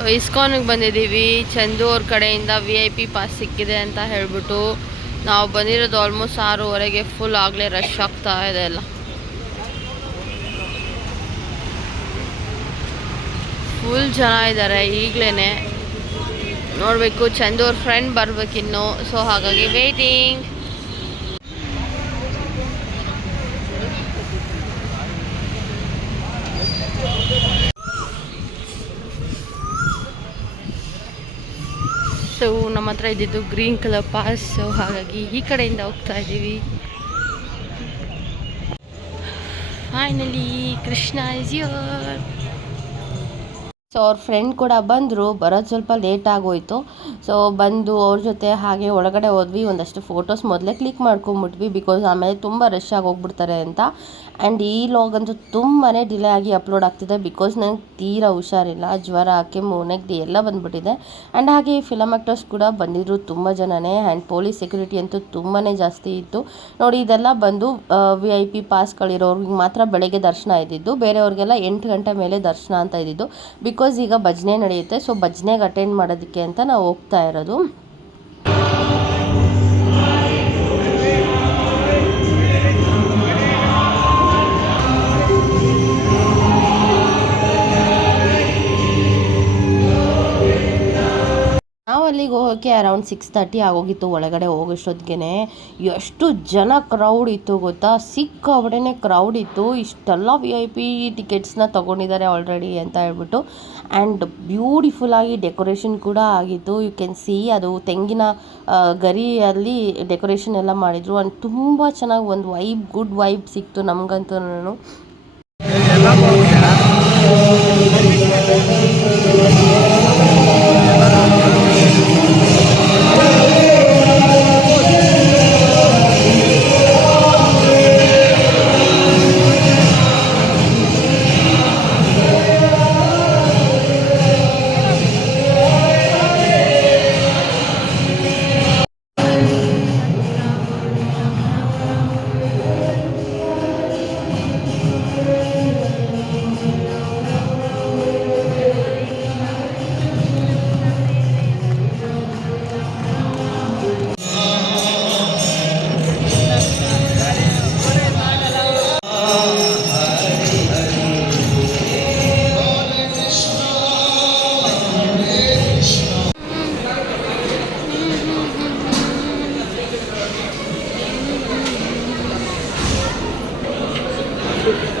So ಇಸ್ಕಾನಿಗೆ ಬಂದಿದ್ದೀವಿ. ಚಂದು ಅವ್ರ ಕಡೆಯಿಂದ ವಿ ಐ ಪಿ ಪಾಸ್ ಸಿಕ್ಕಿದೆ ಅಂತ ಹೇಳ್ಬಿಟ್ಟು ನಾವು ಬಂದಿರೋದು ಆಲ್ಮೋಸ್ಟ್ ಆರೂವರೆಗೆ ಫುಲ್ ಆಗಲೇ ರಶ್ ಆಗ್ತಾ ಇದೆ ಎಲ್ಲ ಫುಲ್ ಜನ ಇದ್ದಾರೆ ಈಗಲೇ ನೋಡಬೇಕು, ಚಂದು ಅವ್ರ ಫ್ರೆಂಡ್ ಬರಬೇಕಿನ್ನು. ಸೊ ಹಾಗಾಗಿ ವೇಟಿಂಗ್ ಸೊ ನಮ್ಮ ಹತ್ರ ಇದ್ದಿದ್ದು ಗ್ರೀನ್ ಕಲರ್ ಪಾಸ್ ಹಾಗಾಗಿ ಈ ಕಡೆಯಿಂದ ಹೋಗ್ತಾ ಇದ್ದೀವಿ. Finally Krishna is your so ಅವ್ರ ಫ್ರೆಂಡ್ ಕೂಡ ಬಂದರು. ಬರೋದು ಸ್ವಲ್ಪ ಲೇಟ್ ಆಗೋಯ್ತು. ಸೊ ಬಂದು ಅವ್ರ ಜೊತೆ ಹಾಗೆ ಒಳಗಡೆ ಹೋದ್ವಿ. ಒಂದಷ್ಟು ಫೋಟೋಸ್ ಮೊದಲೇ ಕ್ಲಿಕ್ ಮಾಡ್ಕೊಂಬಿಟ್ವಿ ಬಿಕಾಸ್ ಆಮೇಲೆ ತುಂಬ ರಶ್ ಆಗಿ ಹೋಗ್ಬಿಡ್ತಾರೆ ಅಂತ. ಆ್ಯಂಡ್ ಈ ಲಾಗ್ ಅಂತೂ ತುಂಬಾ ಡಿಲೇ ಆಗಿ ಅಪ್ಲೋಡ್ ಆಗ್ತಿದೆ ಬಿಕಾಸ್ ನನಗೆ ತೀರಾ ಹುಷಾರಿಲ್ಲ. ಜ್ವರ, ಕೆಮ್ಮು, ನೆಗಡಿ ಎಲ್ಲ ಬಂದುಬಿಟ್ಟಿದೆ. ಆ್ಯಂಡ್ ಹಾಗೆ ಫಿಲಮ್ ಆ್ಯಕ್ಟರ್ಸ್ ಕೂಡ ಬಂದಿದ್ದರು ತುಂಬ ಜನನೇ. ಆ್ಯಂಡ್ ಪೊಲೀಸ್ ಸೆಕ್ಯೂರಿಟಿ ಅಂತೂ ತುಂಬಾ ಜಾಸ್ತಿ ಇತ್ತು. ನೋಡಿ, ಇದೆಲ್ಲ ಬಂದು ವಿ ಐ ಪಿ ಪಾಸ್ಗಳಿರೋರ್ಗೆ ಮಾತ್ರ ಬೆಳಗ್ಗೆ ದರ್ಶನ ಇದ್ದಿದ್ದು. ಬೇರೆಯವ್ರಿಗೆಲ್ಲ ಎಂಟು ಗಂಟೆ ಮೇಲೆ ದರ್ಶನ ಅಂತ ಇದ್ದಿದ್ದು. ಬಿಕಾಸ್ ಈಗ ಭಜನೆ ನಡೆಯುತ್ತೆ. ಸೊ ಭಜನೆಗೆ ಅಟೆಂಡ್ ಮಾಡೋದಕ್ಕೆ ಅಂತ ನಾವು ಹೋಗ್ತಾ ಇರೋದು. ಅಲ್ಲಿಗೆ ಹೋಗೋಕ್ಕೆ ಅರೌಂಡ್ ಸಿಕ್ಸ್ ತರ್ಟಿ ಆಗೋಗಿತ್ತು, ಒಳಗಡೆ ಹೋಗೋಷ್ಟೊತ್ತಿಗೆ ಎಷ್ಟು ಜನ ಕ್ರೌಡ್ ಇತ್ತು ಗೊತ್ತಾ? ಸಿಕ್ಕಾಬಡೇ ಕ್ರೌಡ್ ಇತ್ತು. ಇಷ್ಟೆಲ್ಲ ವಿ ಐ ಪಿ ಟಿಕೆಟ್ಸ್ನ ತೊಗೊಂಡಿದ್ದಾರೆ ಆಲ್ರೆಡಿ ಅಂತ ಹೇಳ್ಬಿಟ್ಟು. ಆ್ಯಂಡ್ ಬ್ಯೂಟಿಫುಲ್ಲಾಗಿ ಡೆಕೋರೇಷನ್ ಕೂಡ ಆಗಿತ್ತು. ಯು ಕ್ಯಾನ್ ಸಿ ಅದು ತೆಂಗಿನ ಗರಿಯಲ್ಲಿ ಡೆಕೋರೇಷನ್ ಎಲ್ಲ ಮಾಡಿದರು. ಆ್ಯಂಡ್ ತುಂಬ ಚೆನ್ನಾಗಿ ಒಂದು ವೈಬ್ ಗುಡ್ ವೈಬ್ ಸಿಕ್ತು ನಮಗಂತೂ Thank you.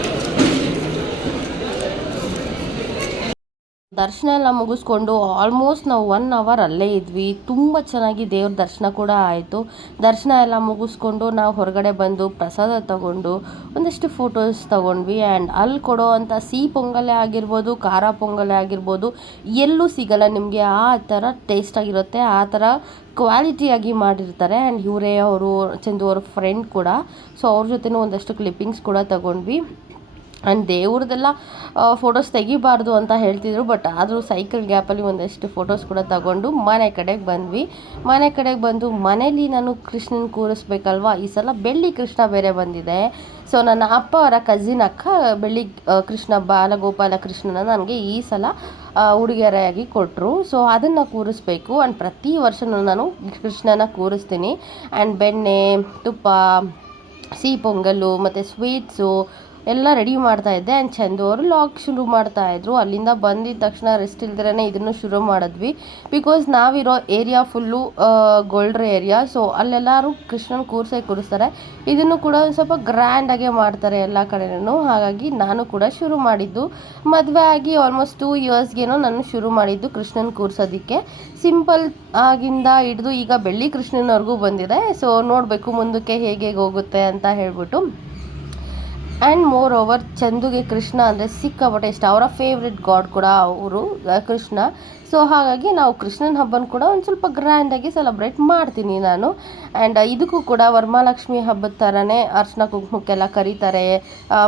ದರ್ಶನ ಎಲ್ಲ ಮುಗಿಸ್ಕೊಂಡು ಆಲ್ಮೋಸ್ಟ್ ನಾವು ಒನ್ ಅವರ್ ಅಲ್ಲೇ ಇದ್ವಿ. ತುಂಬ ಚೆನ್ನಾಗಿ ದೇವ್ರ ದರ್ಶನ ಕೂಡ ಆಯಿತು. ದರ್ಶನ ಎಲ್ಲ ಮುಗಿಸ್ಕೊಂಡು ನಾವು ಹೊರಗಡೆ ಬಂದು ಪ್ರಸಾದ ತಗೊಂಡು ಒಂದಷ್ಟು ಫೋಟೋಸ್ ತಗೊಂಡ್ವಿ. ಆ್ಯಂಡ್ ಅಲ್ಲಿ ಕೊಡೋ ಅಂಥ ಸಿಹಿ ಪೊಂಗಲೇ ಆಗಿರ್ಬೋದು, ಖಾರ ಪೊಂಗಲೇ ಆಗಿರ್ಬೋದು, ಎಲ್ಲೂ ಸಿಗಲ್ಲ. ನಿಮಗೆ ಆ ಥರ ಟೇಸ್ಟ್ ಆಗಿರುತ್ತೆ, ಆ ಥರ ಕ್ವಾಲಿಟಿಯಾಗಿ ಮಾಡಿರ್ತಾರೆ. ಆ್ಯಂಡ್ ಇವರೇ ಅವರು, ಚಂದು ಅವ್ರ ಫ್ರೆಂಡ್ ಕೂಡ. ಸೊ ಅವ್ರ ಜೊತೆನೂ ಒಂದಷ್ಟು ಕ್ಲಿಪ್ಪಿಂಗ್ಸ್ ಕೂಡ ತಗೊಂಡ್ವಿ. ಆ್ಯಂಡ್ ದೇವ್ರದ್ದೆಲ್ಲ ಫೋಟೋಸ್ ತೆಗಿಬಾರ್ದು ಅಂತ ಹೇಳ್ತಿದ್ರು ಬಟ್ ಆದರೂ ಸೈಕಲ್ ಗ್ಯಾಪಲ್ಲಿ ಒಂದಷ್ಟು ಫೋಟೋಸ್ ಕೂಡ ತಗೊಂಡು ಮನೆ ಕಡೆಗೆ ಬಂದ್ವಿ. ಮನೆ ಕಡೆಗೆ ಬಂದು ಮನೇಲಿ ನಾನು ಕೃಷ್ಣನ ಕೂರಿಸ್ಬೇಕಲ್ವಾ? ಈ ಸಲ ಬೆಳ್ಳಿ ಕೃಷ್ಣ ಬೇರೆ ಬಂದಿದೆ. ಸೊ ನನ್ನ ಅಪ್ಪ ಅವರ ಕಸಿನ್ ಅಕ್ಕ, ಬೆಳ್ಳಿ ಕೃಷ್ಣ, ಬಾಲಗೋಪಾಲ ಕೃಷ್ಣನ ನನಗೆ ಈ ಸಲ ಉಡುಗೊರೆಯಾಗಿ ಕೊಟ್ಟರು ಸೊ ಅದನ್ನು ಕೂರಿಸ್ಬೇಕು. ಆ್ಯಂಡ್ ಪ್ರತಿ ವರ್ಷನೂ ನಾನು ಕೃಷ್ಣನ ಕೂರಿಸ್ತೀನಿ. ಆ್ಯಂಡ್ ಬೆಣ್ಣೆ, ತುಪ್ಪ, ಸಿಹಿ ಪೊಂಗಲ್ಲು ಮತ್ತು ಸ್ವೀಟ್ಸು ಎಲ್ಲ ರೆಡಿ ಮಾಡ್ತಾ ಇದ್ದೆ ಆ್ಯಂಡ್ ಚಂದು ಅವರು ಲಾಗ್ ಶುರು ಮಾಡ್ತಾ ಇದ್ರು. ಅಲ್ಲಿಂದ ಬಂದಿದ ತಕ್ಷಣ ರೆಸ್ಟ್ ಇಲ್ದಿರೇ ಇದನ್ನು ಶುರು ಮಾಡಿದ್ವಿ. ಬಿಕಾಸ್ ನಾವಿರೋ ಏರಿಯಾ ಫುಲ್ಲು ಗೋಲ್ಡ್ರ ಏರಿಯಾ ಸೊ ಅಲ್ಲೆಲ್ಲರೂ ಕೃಷ್ಣನ ಕೂರ್ಸೇ ಕೂರಿಸ್ತಾರೆ. ಇದನ್ನು ಕೂಡ ಒಂದು ಸ್ವಲ್ಪ ಗ್ರ್ಯಾಂಡಾಗೆ ಮಾಡ್ತಾರೆ ಎಲ್ಲ ಕಡೆನೂ. ಹಾಗಾಗಿ ನಾನು ಕೂಡ ಶುರು ಮಾಡಿದ್ದು. ಮದುವೆ ಆಗಿ ಆಲ್ಮೋಸ್ಟ್ ಟೂ ಇಯರ್ಸ್ಗೇನೋ ನಾನು ಶುರು ಮಾಡಿದ್ದು ಕೃಷ್ಣನ ಕೂರಿಸೋದಕ್ಕೆ. ಸಿಂಪಲ್ ಆಗಿಂದ ಹಿಡಿದು ಈಗ ಬೆಳ್ಳಿ ಕೃಷ್ಣನವರೆಗೂ ಬಂದಿದೆ. ಸೊ ನೋಡಬೇಕು ಮುಂದಕ್ಕೆ ಹೇಗೆ ಹೇಗೆ ಹೋಗುತ್ತೆ ಅಂತ ಹೇಳ್ಬಿಟ್ಟು. ಆ್ಯಂಡ್ ಮೋರ್ ಓವರ್ ಚಂದುಗೆ ಕೃಷ್ಣ ಅಂದರೆ ಸಿಕ್ಕಾಪಟ್ಟೆ ಇಷ್ಟ ಅವರ ಫೇವ್ರೆಟ್ ಗಾಡ್ ಕೂಡ ಅವರು ಕೃಷ್ಣ. ಸೊ ಹಾಗಾಗಿ ನಾವು ಕೃಷ್ಣನ ಹಬ್ಬನ ಕೂಡ ಒಂದು ಸ್ವಲ್ಪ ಗ್ರ್ಯಾಂಡಾಗಿ ಸೆಲೆಬ್ರೇಟ್ ಮಾಡ್ತೀನಿ ನಾನು. ಆ್ಯಂಡ್ ಇದಕ್ಕೂ ಕೂಡ ವರಮಹಾಲಕ್ಷ್ಮಿ ಹಬ್ಬದ ಥರನೇ ಅರ್ಶನ ಕುಂಕುಮಕ್ಕೆಲ್ಲ ಕರೀತಾರೆ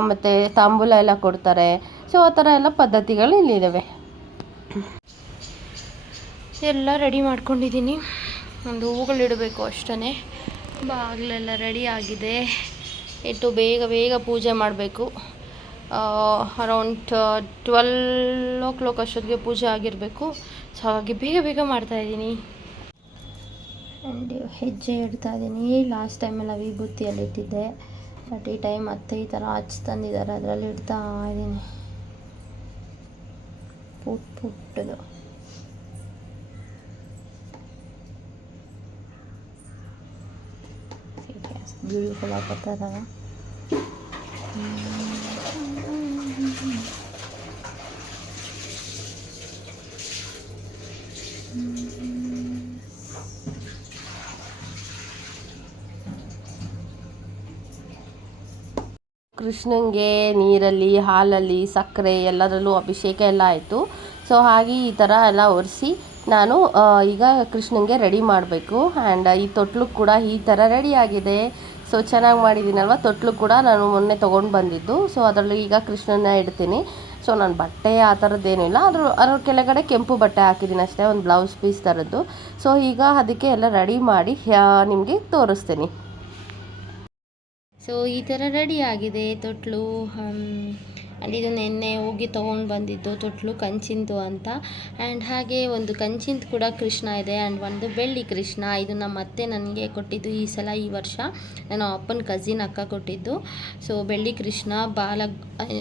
ಮತ್ತು ತಾಂಬೂಲ ಎಲ್ಲ ಕೊಡ್ತಾರೆ. ಸೊ ಆ ಥರ ಎಲ್ಲ ಪದ್ಧತಿಗಳು ಇಲ್ಲಿದ್ದಾವೆ ಎಲ್ಲ ರೆಡಿ ಮಾಡ್ಕೊಂಡಿದ್ದೀನಿ. ಒಂದು ಹೂಗಳಿಡಬೇಕು ಅಷ್ಟೇ ಬಾಗಿಲೆಲ್ಲ ರೆಡಿ ಆಗಿದೆ. ಇಟ್ಟು ಬೇಗ ಬೇಗ ಪೂಜೆ ಮಾಡಬೇಕು. ಅರೌಂಡ್ ಟ್ವೆಲ್ ಓ ಕ್ಲಾಕ್ ಅಷ್ಟೊತ್ತಿಗೆ ಪೂಜೆ ಆಗಿರಬೇಕು. ಸೊ ಹಾಗಾಗಿ ಬೇಗ ಬೇಗ ಮಾಡ್ತಾಯಿದ್ದೀನಿ ಆ್ಯಂಡ್ ಹೆಜ್ಜೆ ಇಡ್ತಾ ಇದ್ದೀನಿ. ಲಾಸ್ಟ್ ಟೈಮೆಲ್ಲ ವಿಭೂತಿಯಲ್ಲಿ ಇಟ್ಟಿದ್ದೆ. ಬಟ್ ಈ ಟೈಮ್ ಮತ್ತೆ ಈ ಥರ ಹಚ್ಚಿ ತಂದಿದ್ದಾರೆ. ಅದರಲ್ಲಿ ಇಡ್ತಾ ಇದ್ದೀನಿ. ಪುಟ್, ಪುಟ್ಟದು. ಆಗ್ತಾ ಇದ್ದಾವೆ ಕೃಷ್ಣನಿಗೆ ನೀರಲ್ಲಿ, ಹಾಲಲ್ಲಿ ಸಕ್ಕರೆ ಎಲ್ಲದರಲ್ಲೂ ಅಭಿಷೇಕ ಎಲ್ಲ ಆಯಿತು. ಸೊ ಹಾಗೆ ಈ ಥರ ಎಲ್ಲ ಒರೆಸಿ ನಾನು ಈಗ ಕೃಷ್ಣನಿಗೆ ರೆಡಿ ಮಾಡಬೇಕು. ಆ್ಯಂಡ್ ಈ ತೊಟ್ಲು ಕೂಡ ಈ ಥರ ರೆಡಿ ಆಗಿದೆ. ಸೊ ಚೆನ್ನಾಗಿ ಮಾಡಿದ್ದೀನಲ್ವ? ತೊಟ್ಲು ಕೂಡ ನಾನು ಮೊನ್ನೆ ತೊಗೊಂಡು ಬಂದಿದ್ದು. ಸೊ ಅದರಲ್ಲಿ ಈಗ ಕೃಷ್ಣನ ಇಡ್ತೀನಿ. ಸೊ ನಾನು ಬಟ್ಟೆ ಆ ಥರದ್ದೇನಿಲ್ಲ ಅದ್ರ ಅದ್ರ ಕೆಳಗಡೆ ಕೆಂಪು ಬಟ್ಟೆ ಹಾಕಿದ್ದೀನಿ ಅಷ್ಟೇ, ಒಂದು ಬ್ಲೌಸ್ ಪೀಸ್ ಥರದ್ದು ಸೊ ಈಗ ಅದಕ್ಕೆ ಎಲ್ಲ ರೆಡಿ ಮಾಡಿ ನಿಮಗೆ ತೋರಿಸ್ತೀನಿ. ಸೊ ಈ ಥರ ರೆಡಿ ಆಗಿದೆ ತೊಟ್ಲು. ಆ್ಯಂಡ್ ಇದು ನಿನ್ನೆ ಹೋಗಿ ತೊಗೊಂಡು ಬಂದಿದ್ದು ತೊಟ್ಲು ಕಂಚಿಂದು ಅಂತ. ಆ್ಯಂಡ್ ಹಾಗೆ ಒಂದು ಕಂಚಿಂದು ಕೂಡ ಕೃಷ್ಣ ಇದೆ ಆ್ಯಂಡ್ ಒಂದು ಬೆಳ್ಳಿ ಕೃಷ್ಣ. ಇದು ನಮ್ಮ ಅತ್ತೆ ನನಗೆ ಕೊಟ್ಟಿದ್ದು ಈ ಸಲ ಈ ವರ್ಷ. ನಾನು ಅಪ್ಪನ ಕಸಿನ್ ಅಕ್ಕ ಕೊಟ್ಟಿದ್ದು. ಸೊ ಬೆಳ್ಳಿ ಕೃಷ್ಣ, ಬಾಲ,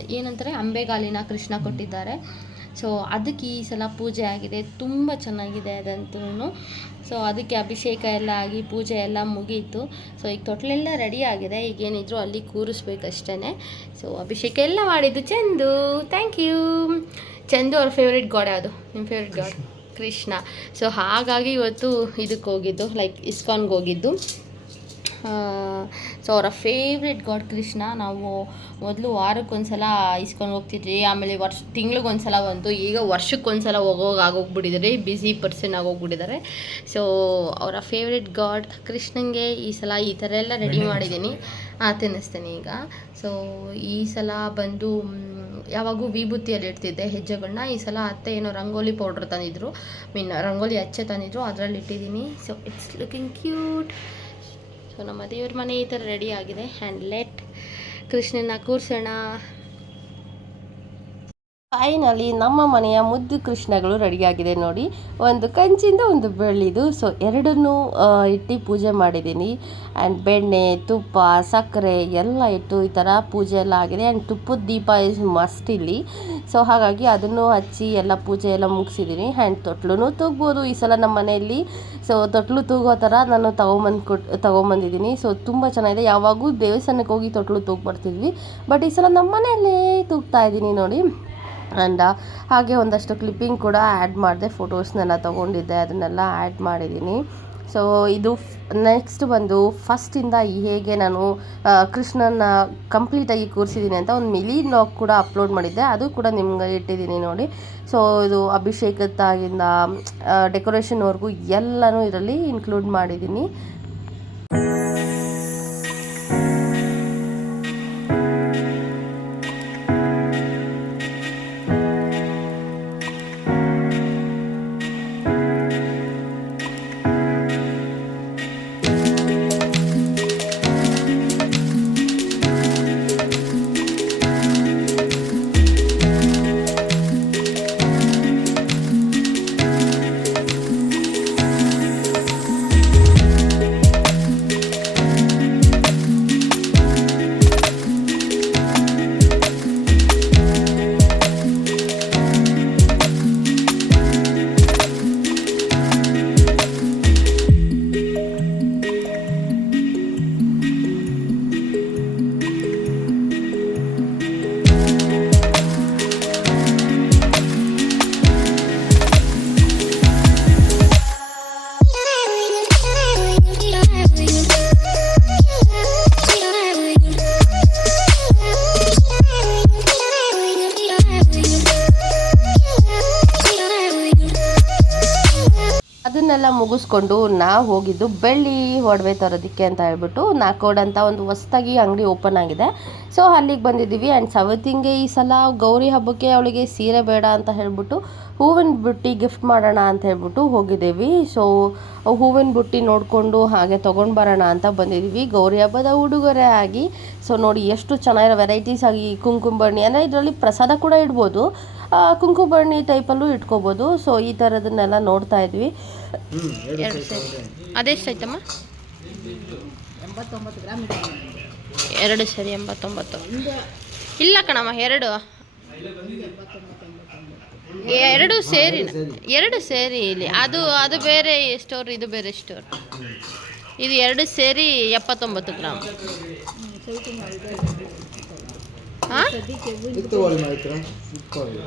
ಏನಂತಾರೆ, ಅಂಬೆಗಾಲಿನ ಕೃಷ್ಣ ಕೊಟ್ಟಿದ್ದಾರೆ. ಸೊ ಅದಕ್ಕೆ ಈ ಸಲ ಪೂಜೆ ಆಗಿದೆ. ತುಂಬ ಚೆನ್ನಾಗಿದೆ ಅದಂತೂ ಸೊ ಅದಕ್ಕೆ ಅಭಿಷೇಕ ಎಲ್ಲ ಆಗಿ ಪೂಜೆ ಎಲ್ಲ ಮುಗೀತು. ಸೊ ಈಗ ತೊಟ್ಲೆಲ್ಲ ರೆಡಿ ಆಗಿದೆ. ಈಗೇನಿದ್ರು ಅಲ್ಲಿ ಕೂರಿಸ್ಬೇಕಷ್ಟೇ ಸೊ ಅಭಿಷೇಕ ಎಲ್ಲ ಮಾಡಿದ್ದು ಚಂದು. ಥ್ಯಾಂಕ್ ಯು ಚಂದು ಅವ್ರ ಫೇವ್ರೆಟ್ ಗಾಡ್ ಯಾವುದು? ನಿಮ್ಮ ಫೇವ್ರೆಟ್ ಗಾಡ್ ಕೃಷ್ಣ. ಸೊ ಹಾಗಾಗಿ ಇವತ್ತು ಇದಕ್ಕೆ ಹೋಗಿದ್ದು ಲೈಕ್ ಇಸ್ಕಾನ್ಗೆ ಹೋಗಿದ್ದು. ಸೊ ಅವರ ಫೇವ್ರೆಟ್ ಗಾಡ್ ಕೃಷ್ಣ ನಾವು ಮೊದಲು ವಾರಕ್ಕೊಂದ್ಸಲ ಇಸ್ಕೊಂಡು ಹೋಗ್ತಿದ್ವಿ. ಆಮೇಲೆ ವರ್ಷ ತಿಂಗ್ಳಿಗೊಂದ್ಸಲ ಬಂತು. ಈಗ ವರ್ಷಕ್ಕೊಂದ್ಸಲ ಹೋಗೋಗಿ ಆಗೋಗ್ಬಿಟ್ಟಿದ್ದಾರೆ. ಬ್ಯುಸಿ ಪರ್ಸನ್ ಆಗೋಗ್ಬಿಟ್ಟಿದ್ದಾರೆ. ಸೊ ಅವರ ಫೇವ್ರೆಟ್ ಗಾಡ್ ಕೃಷ್ಣಂಗೆ ಈ ಸಲ ಈ ಥರ ಎಲ್ಲ ರೆಡಿ ಮಾಡಿದ್ದೀನಿ. ಆ ತಿನ್ನಿಸ್ತೇನೆ ಈಗ. ಸೊ ಈ ಸಲ ಬಂದು ಯಾವಾಗೂ ವಿಭೂತಿಯಲ್ಲಿ ಇಡ್ತಿದ್ದೆ ಹೆಜ್ಜೆಗಳನ್ನ ಈ ಸಲ ಅತ್ತೆ ಏನೋ ರಂಗೋಲಿ ಪೌಡ್ರ್ ತಂದಿದ್ರು. ಮೀನ್ ರಂಗೋಲಿ ಅಚ್ಚೆ ತಂದಿದ್ರು. ಅದರಲ್ಲಿ ಇಟ್ಟಿದ್ದೀನಿ so it's looking cute so ನಮ್ಮ ದೇವ್ರ ಮನೆ ಈ ಥರ ರೆಡಿ ಆಗಿದೆ. ಹ್ಯಾಂಡ್ ಲೆಟ್ ಕೃಷ್ಣನ ಕೂರ್ಸೋಣ. ಫೈನಲಿ ನಮ್ಮ ಮನೆಯ ಮುದ್ದು ಕೃಷ್ಣಗಳು ರೆಡಿಯಾಗಿದೆ ನೋಡಿ. ಒಂದು ಕಂಚಿಂದ ಒಂದು ಬೆಳ್ಳಿದು. ಸೊ ಎರಡನ್ನೂ ಇಟ್ಟು ಪೂಜೆ ಮಾಡಿದ್ದೀನಿ. ಆ್ಯಂಡ್ ಬೆಣ್ಣೆ, ತುಪ್ಪ, ಸಕ್ಕರೆ ಎಲ್ಲ ಇಟ್ಟು ಈ ಥರ ಪೂಜೆ ಎಲ್ಲ ಆಗಿದೆ. ಆ್ಯಂಡ್ ತುಪ್ಪದ ದೀಪ ಇಸ್ ಮಸ್ಟ್ ಇಲ್ಲಿ. ಸೊ ಹಾಗಾಗಿ ಅದನ್ನು ಹಚ್ಚಿ ಎಲ್ಲ ಪೂಜೆ ಎಲ್ಲ ಮುಗಿಸಿದ್ದೀನಿ. ಆ್ಯಂಡ್ ತೊಟ್ಲು ತೂಗ್ಬೋದು. ಈ ಸಲ ನಮ್ಮ ಮನೆಯಲ್ಲಿ ಸೊ ತೊಟ್ಲು ತೂಗೋ ಥರ ನಾನು ತೊಗೊಂಬಂದು ಕೊಟ್ಟು ತೊಗೊಂಬಂದಿದ್ದೀನಿ. ಸೊ ತುಂಬ ಚೆನ್ನಾಗಿದೆ. ಯಾವಾಗೂ ದೇವಸ್ಥಾನಕ್ಕೆ ಹೋಗಿ ತೊಟ್ಲು ತೂಗ್ಬರ್ತಿದ್ವಿ. ಬಟ್ ಈ ಸಲ ನಮ್ಮ ಮನೆಯಲ್ಲೇ ತೂಗ್ತಾ ಇದ್ದೀನಿ ನೋಡಿ. ಆ್ಯಂಡ್ ಹಾಗೆ ಒಂದಷ್ಟು ಕ್ಲಿಪ್ಪಿಂಗ್ ಕೂಡ ಆ್ಯಡ್ ಮಾಡಿದೆ, ಫೋಟೋಸ್ನೆಲ್ಲ ತೊಗೊಂಡಿದ್ದೆ, ಅದನ್ನೆಲ್ಲ ಆ್ಯಡ್ ಮಾಡಿದ್ದೀನಿ. ಸೊ ಇದು ನೆಕ್ಸ್ಟ್ ಬಂದು ಫಸ್ಟಿಂದ ಹೇಗೆ ನಾನು ಕೃಷ್ಣನ ಕಂಪ್ಲೀಟಾಗಿ ಕೂರಿಸಿದ್ದೀನಿ ಅಂತ ಒಂದು ಮಿಲಿ ನಾಗ್ ಕೂಡ ಅಪ್ಲೋಡ್ ಮಾಡಿದ್ದೆ. ಅದು ಕೂಡ ನಿಮ್ಗೆ ಇಟ್ಟಿದ್ದೀನಿ ನೋಡಿ. ಸೊ ಇದು ಅಭಿಷೇಕದಾಗಿಂದ ಡೆಕೋರೇಷನ್ವರೆಗೂ ಎಲ್ಲನೂ ಇದರಲ್ಲಿ ಇನ್ಕ್ಲೂಡ್ ಮಾಡಿದ್ದೀನಿ. ಮುಗಿಸ್ಕೊಂಡು ನಾ ಹೋಗಿದ್ದು ಬೆಳ್ಳಿ ಒಡವೆ ತರೋದಕ್ಕೆ ಅಂತ ಹೇಳ್ಬಿಟ್ಟು ನಾಕೋಡ್ ಅಂತ ಒಂದು ಹೊಸ್ತಾಗಿ ಅಂಗಡಿ ಓಪನ್ ಆಗಿದೆ. ಸೊ ಅಲ್ಲಿಗೆ ಬಂದಿದ್ದೀವಿ. ಆ್ಯಂಡ್ ಸವತಿಂಗೆ ಈ ಸಲ ಗೌರಿ ಹಬ್ಬಕ್ಕೆ ಅವಳಿಗೆ ಸೀರೆ ಬೇಡ ಅಂತ ಹೇಳ್ಬಿಟ್ಟು ಹೂವಿನ ಬುಟ್ಟಿ ಗಿಫ್ಟ್ ಮಾಡೋಣ ಅಂತ ಹೇಳ್ಬಿಟ್ಟು ಹೋಗಿದ್ದೀವಿ. ಸೊ ಹೂವಿನ ಬುಟ್ಟಿ ನೋಡಿಕೊಂಡು ಹಾಗೆ ತೊಗೊಂಡು ಬರೋಣ ಅಂತ ಬಂದಿದ್ದೀವಿ. ಗೌರಿ ಹಬ್ಬದ ಉಡುಗೊರೆ ಆಗಿ ಸೊ ನೋಡಿ ಎಷ್ಟು ಚೆನ್ನಾಗಿರೋ ವೆರೈಟೀಸ್ ಆಗಿ ಕುಂಕುಮರ್ಣಿ ಅಂದರೆ ಇದರಲ್ಲಿ ಪ್ರಸಾದ ಕೂಡ ಇಡ್ಬೋದು. ಬಣ್ಣಿ ಟೈಪಲ್ಲೂ ಇಟ್ಕೋಬೋದು. ಸೊ ಈ ಥರದನ್ನೆಲ್ಲ ನೋಡ್ತಾ ಇದ್ವಿ. ಎರಡು ಸೇರಿ. ಅದೆಷ್ಟಾಯ್ತಮ್ಮ ಎರಡು ಸರಿ ಎಂಬತ್ತೊಂಬತ್ತು. ಇಲ್ಲ ಕಣಮ್ಮ ಎರಡು. ಎರಡು ಸೇರಿ ಎರಡು ಸೇರಿ ಇಲ್ಲಿ. ಅದು ಅದು ಬೇರೆ ಸ್ಟೋರ್ ಇದು ಬೇರೆ ಸ್ಟೋರ್ ಇದು ಎರಡು ಸೇರಿ ಎಪ್ಪತ್ತೊಂಬತ್ತು ಗ್ರಾಮ್. ಇತ್ತು ಒಳ್ಳೆ ಮಾತ್ರ ಇಟ್ಕೊಳ್ಳಿ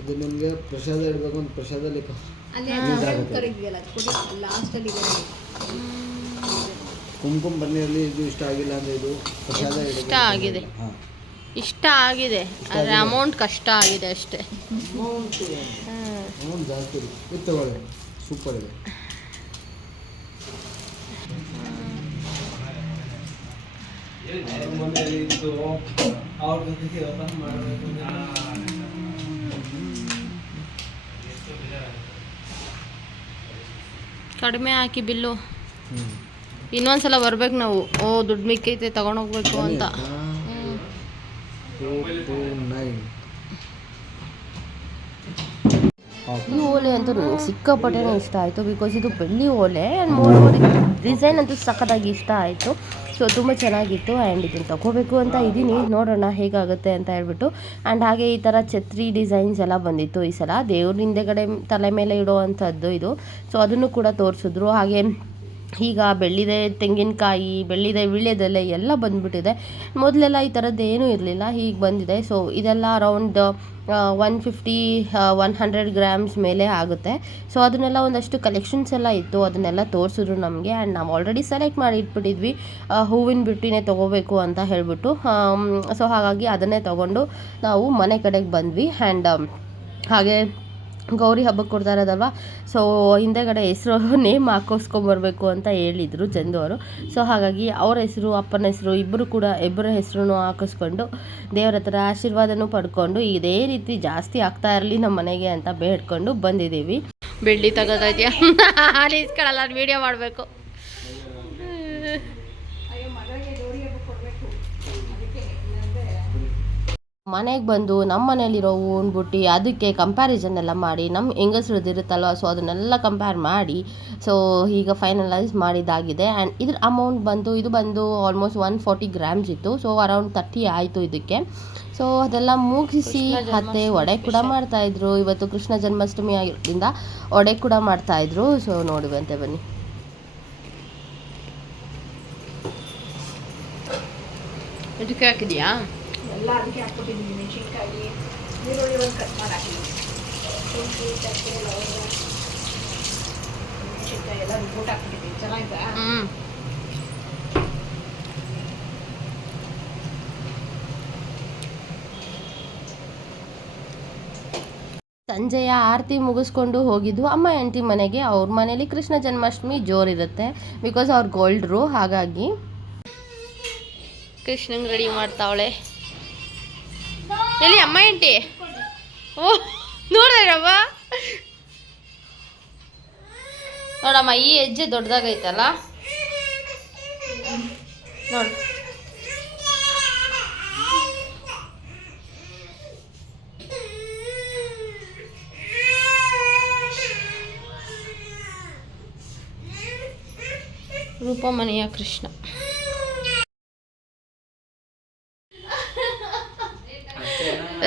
ಇದು ನಿಮಗೆ ಪ್ರಸಾದ ಇಡಬೇಕು ಅಂತ ಪ್ರಸಾದ ಲೆಕ್ಕ. ಕುಂಕುಮ ಬನ್ನಿಯಲ್ಲಿ ಇದು ಇಷ್ಟ ಆಗಿಲ್ಲ ಅಂದರೆ ಇದು ಪ್ರಸಾದ ಇಷ್ಟ ಆಗಿದೆ. ಇಷ್ಟ ಆಗಿದೆ. ಆದರೆ ಅಮೌಂಟ್ ಕಷ್ಟ ಆಗಿದೆ ಅಷ್ಟೇ. ಅಮೌಂಟ್ ಜಾಸ್ತಿ ಇದೆ ಇದು ತಗೊಳ್ಳಿ ಸೂಪರ್ ಇದೆ. ಕಡಿಮೆ ಹಾಕಿ ಬಿಲ್ಲು. ಇನ್ನೊಂದ್ಸಲ ಬರ್ಬೇಕು ನಾವು. ಓ ದುಡ್ಡು ಮಿಕ್ಕೈತೆ ತಗೊಂಡೋಗ್ಬೇಕು ಅಂತ. ಈ ಓಲೆ ಅಂತೂ ನನಗೆ ಸಿಕ್ಕಾಪಟ್ಟೆನೇ ಇಷ್ಟ ಆಯಿತು. ಬಿಕಾಸ್ ಇದು ಬೆಳ್ಳಿ ಓಲೆ ಆ್ಯಂಡ್ ಮೋರ್ ಡಿಸೈನ್ ಅಂತೂ ಸಖತ್ತಾಗಿ ಇಷ್ಟ ಆಯಿತು. ಸೊ ತುಂಬ ಚೆನ್ನಾಗಿತ್ತು ಆ್ಯಂಡ್ ಇದನ್ನು ತಗೋಬೇಕು ಅಂತ ಇದ್ದೀನಿ ನೋಡೋಣ ಹೇಗಾಗುತ್ತೆ ಅಂತ ಹೇಳ್ಬಿಟ್ಟು. ಆ್ಯಂಡ್ ಹಾಗೆ ಈ ಥರ ಛತ್ರಿ ಡಿಸೈನ್ಸ್ ಎಲ್ಲ ಬಂದಿತ್ತು ಈ ಸಲ. ದೇವ್ರ ಹಿಂದೆಗಡೆ ತಲೆ ಮೇಲೆ ಇಡೋ ಅಂಥದ್ದು ಇದು. ಸೊ ಅದನ್ನು ಕೂಡ ತೋರಿಸಿದ್ರು. ಹಾಗೆ ಈಗ ಬೆಳ್ಳಿದೆ ತೆಂಗಿನಕಾಯಿ, ಬೆಳ್ಳಿದೆ ವೀಳ್ಯದೆಲೆ ಎಲ್ಲ ಬಂದ್ಬಿಟ್ಟಿದೆ. ಮೊದಲೆಲ್ಲ ಈ ಥರದ್ದು ಏನೂ ಇರಲಿಲ್ಲ, ಹೀಗೆ ಬಂದಿದೆ. ಸೊ ಇದೆಲ್ಲ around one fifty one hundred grams ಮೇಲೆ ಆಗುತ್ತೆ. ಸೊ ಅದನ್ನೆಲ್ಲ ಒಂದಷ್ಟು ಕಲೆಕ್ಷನ್ಸ್ ಎಲ್ಲ ಇತ್ತು, ಅದನ್ನೆಲ್ಲ ತೋರಿಸಿದ್ರು ನಮಗೆ. ಆ್ಯಂಡ್ ನಾವು ಆಲ್ರೆಡಿ ಸೆಲೆಕ್ಟ್ ಮಾಡಿ ಇಟ್ಬಿಟ್ಟಿದ್ವಿ. ಹೂವಿನ ಬಿಟ್ಟಿನೇ ತೊಗೋಬೇಕು ಅಂತ ಹೇಳಿಬಿಟ್ಟು ಸೊ ಹಾಗಾಗಿ ಅದನ್ನೇ ತೊಗೊಂಡು ನಾವು ಮನೆ ಕಡೆಗೆ ಬಂದ್ವಿ. ಆ್ಯಂಡ್ ಹಾಗೆ ಗೌರಿ ಹಬ್ಬಕ್ಕೆ ಕೊಡ್ತಾ ಇರೋದಲ್ವ? ಸೊ ಹಿಂದೆಗಡೆ ಹೆಸರು ನೇಮ್ ಹಾಕೋಸ್ಕೊಂಬರ್ಬೇಕು ಅಂತ ಹೇಳಿದರು ಚಂದು ಅವರು. ಸೊ ಹಾಗಾಗಿ ಅವ್ರ ಹೆಸರು, ಅಪ್ಪನ ಹೆಸರು ಇಬ್ಬರು ಕೂಡ ಇಬ್ಬರ ಹೆಸರು ಹಾಕಿಸ್ಕೊಂಡು ದೇವರ ಹತ್ರ ಆಶೀರ್ವಾದನೂ ಪಡ್ಕೊಂಡು ಇದೇ ರೀತಿ ಜಾಸ್ತಿ ಆಗ್ತಾ ಇರಲಿ ನಮ್ಮ ಮನೆಗೆ ಅಂತ ಬೇಡ್ಕೊಂಡು ಬಂದಿದ್ದೀವಿ. ಬೆಳ್ಳಿ ಇದೆಯಾ? ಅಲ್ಲಿ ಇಸ್ಕೊಳ್ಳಲ್ಲ ವಿಡಿಯೋ ಮಾಡಬೇಕು. ಮನೆಗೆ ಬಂದು ನಮ್ಮ ಮನೇಲಿರೋ ಹೂವಿನ ಬುಟ್ಟಿ ಅದಕ್ಕೆ ಕಂಪ್ಯಾರಿಸನ್ ಎಲ್ಲ ಮಾಡಿ ನಮ್ಮ ಹೆಂಗಸ್ರದ್ದು ಇರುತ್ತಲ್ವ ಸೊ ಅದನ್ನೆಲ್ಲ ಕಂಪೇರ್ ಮಾಡಿ ಸೊ ಈಗ ಫೈನಲೈಸ್ ಮಾಡಿದ್ದಾಗಿದೆ ಆ್ಯಂಡ್ ಇದ್ರ ಅಮೌಂಟ್ ಬಂದು ಇದು ಬಂದು ಆಲ್ಮೋಸ್ಟ್ ಒನ್ ಫಾರ್ಟಿ ಗ್ರಾಮ್ಸ್ ಇತ್ತು ಸೊ ಅರೌಂಡ್ ತರ್ಟಿ ಆಯಿತು ಇದಕ್ಕೆ. ಸೊ ಅದೆಲ್ಲ ಮುಗಿಸಿ ಮತ್ತೆ ಒಡೆ ಕೂಡ ಮಾಡ್ತಾಯಿದ್ರು ಇವತ್ತು ಕೃಷ್ಣ ಜನ್ಮಾಷ್ಟಮಿ ಆಗಿರೋದ್ರಿಂದ ಒಡೆ ಕೂಡ ಮಾಡ್ತಾಯಿದ್ರು ಸೊ ನೋಡುವಂತೆ ಬನ್ನಿ. ಇದಕ್ಕೆ ಹಾಕಿದ್ಯಾ? ಎಲ್ಲ ಅದಕ್ಕೆ ಹಾಕ್ಕೊಟ್ಟಿದ್ದೀನಿ ಮೆಣಸಿನ್ಕಾಯಿ ಈರುಳ್ಳಿ ಒಂದು ಕಟ್ ಮಾಡಿ ಹಾಕಿದ್ದೀನಿ ಶುಂಠಿ ಚಕ್ಕೆ ಲವಂಗ ಮೆಣಸಿನ್ಕಾಯಿ ಎಲ್ಲ ರುಬ್ಬಿಟ್ಟು ಹಾಕ್ಬಿಟ್ಟಿದ್ದೀನಿ ಚೆನ್ನಾಗಿದ್ದಾ? ಸಂಜೆಯ ಆರತಿ ಮುಗಿಸ್ಕೊಂಡು ಹೋಗಿದ್ದು ಅಮ್ಮ ಎಂಟಿ ಮನೆಗೆ. ಅವ್ರ ಮನೇಲಿ ಕೃಷ್ಣ ಜನ್ಮಾಷ್ಟಮಿ ಜೋರಿರುತ್ತೆ ಬಿಕಾಸ್ ಅವ್ರು ಗೋಲ್ಡ್ರು ಹಾಗಾಗಿ. ಕೃಷ್ಣಂಗೆ ರೆಡಿ ಮಾಡ್ತಾವಳೆ. ಎಲ್ಲಿ ಅಮ್ಮ ಎಂಟಿ? ಓ ನೋಡೋರವ್ವ ನೋಡಮ್ಮ ಈ ಹೆಜ್ಜೆ ದೊಡ್ಡದಾಗೈತಲ್ಲ? ನೋಡಿ. ರೂಪಮಣಿಯ ಕೃಷ್ಣ.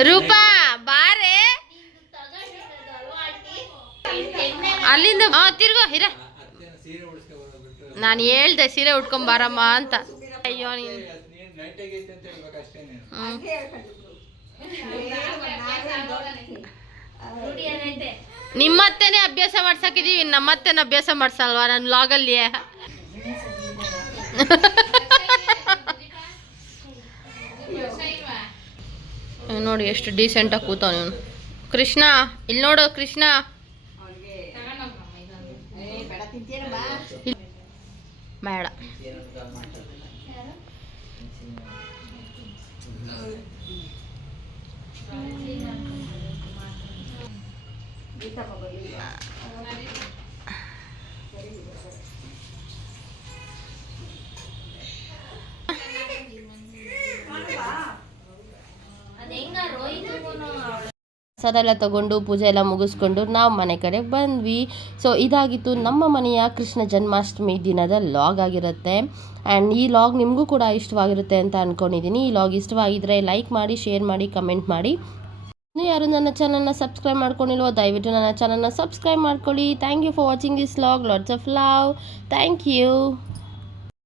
ರೂಪಾ, ಬಾರೆ. ಅಲ್ಲಿಂದ ತಿರ್ಗೋ ಹಿರ ನಾನು ಹೇಳ್ದೆ ಸೀರೆ ಉಟ್ಕೊಂಡ್ ಬಾರಮ್ಮ ಅಂತ. ಅಯ್ಯೋ, ನೀನು. ನಿಮ್ಮತ್ತೆನೇ ಅಭ್ಯಾಸ ಮಾಡ್ಸಕಿದೀವಿ ನಮ್ಮತ್ತೇನೆ ಅಭ್ಯಾಸ ಮಾಡ್ಸಲ್ವಾ ನನ್ನ ಲಾಗಲ್ಲಿ ನೋಡಿ ಎಷ್ಟು ಡೀಸೆಂಟಾಗಿ ಕೂತಾವ ಇವನು. ಕೃಷ್ಣ ಇಲ್ಲಿ ನೋಡು ಕೃಷ್ಣ. ಬೇಡ. ಪ್ರಸಾದ ಎಲ್ಲ ತಗೊಂಡು ಪೂಜೆ ಎಲ್ಲ ಮುಗಿಸ್ಕೊಂಡು ನಾವು ಮನೆ ಕಡೆ ಬಂದ್ವಿ. ಸೊ ಇದಾಗಿತ್ತು ನಮ್ಮ ಮನೆಯ ಕೃಷ್ಣ ಜನ್ಮಾಷ್ಟಮಿ ದಿನದ ಲಾಗ್ ಆಗಿರುತ್ತೆ. ಆ್ಯಂಡ್ ಈ ಲಾಗ್ ನಿಮಗೂ ಕೂಡ ಇಷ್ಟವಾಗಿರುತ್ತೆ ಅಂತ ಅಂದ್ಕೊಂಡಿದ್ದೀನಿ ಈ ಲಾಗ್ ಇಷ್ಟವಾಗಿದ್ದರೆ ಲೈಕ್ ಮಾಡಿ ಶೇರ್ ಮಾಡಿ ಕಮೆಂಟ್ ಮಾಡಿ. ಇನ್ನೂ ಯಾರು ನನ್ನ ಚಾನಲ್ನ ಸಬ್ಸ್ಕ್ರೈಬ್ ಮಾಡ್ಕೊಂಡಿಲ್ವೋ, ದಯವಿಟ್ಟು ನನ್ನ ಚಾನಲ್ನ ಸಬ್ಸ್ಕ್ರೈಬ್ ಮಾಡ್ಕೊಳ್ಳಿ. Thank you for watching this vlog lots of love thank you